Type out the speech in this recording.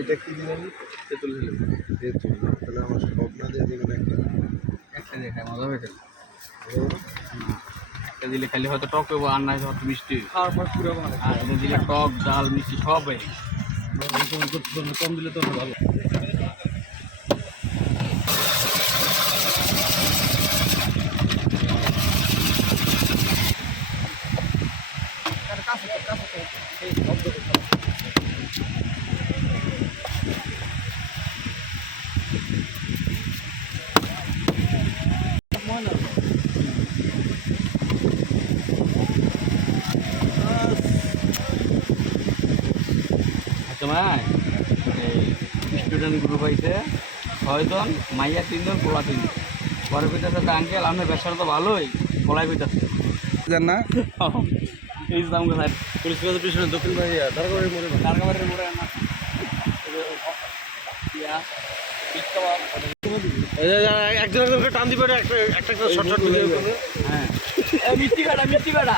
এটা কি দিলেন তেঁতুল ঝুলে তেঁতুল তাহলে আমার সব না দিয়ে দেবেন একটা। একটা দিয়ে খাই মজা হয়েছে। একটা দিলে খালি হয়তো টক হইব আর নাই হয়তো মিষ্টি। খাওয়ার পর পুরো আর এটা দিলে টক ডাল মিষ্টি সব বাইরে কম দিলে তো ভালো। আচ্ছা স্টুডেন্ট গ্রুপ হয়েছে ছয়জন মাইয়া তিনজন পোলা তিনজন। পরে পিঠাতে আঙ্কেল আমি ব্যবসাটা তো ভালোই পোলাই জান না? এই দাম স্যার পুলিশ বাজার পিছনে দক্ষিণ ভাইয়া ধারগড়ের মোড়ে কারগাবারের মোড়ে না। একজনের একজন টান দিবে একটা একটা শর্ট শর্ট হ্যাঁ। মিষ্টি কাটা মিষ্টি কাটা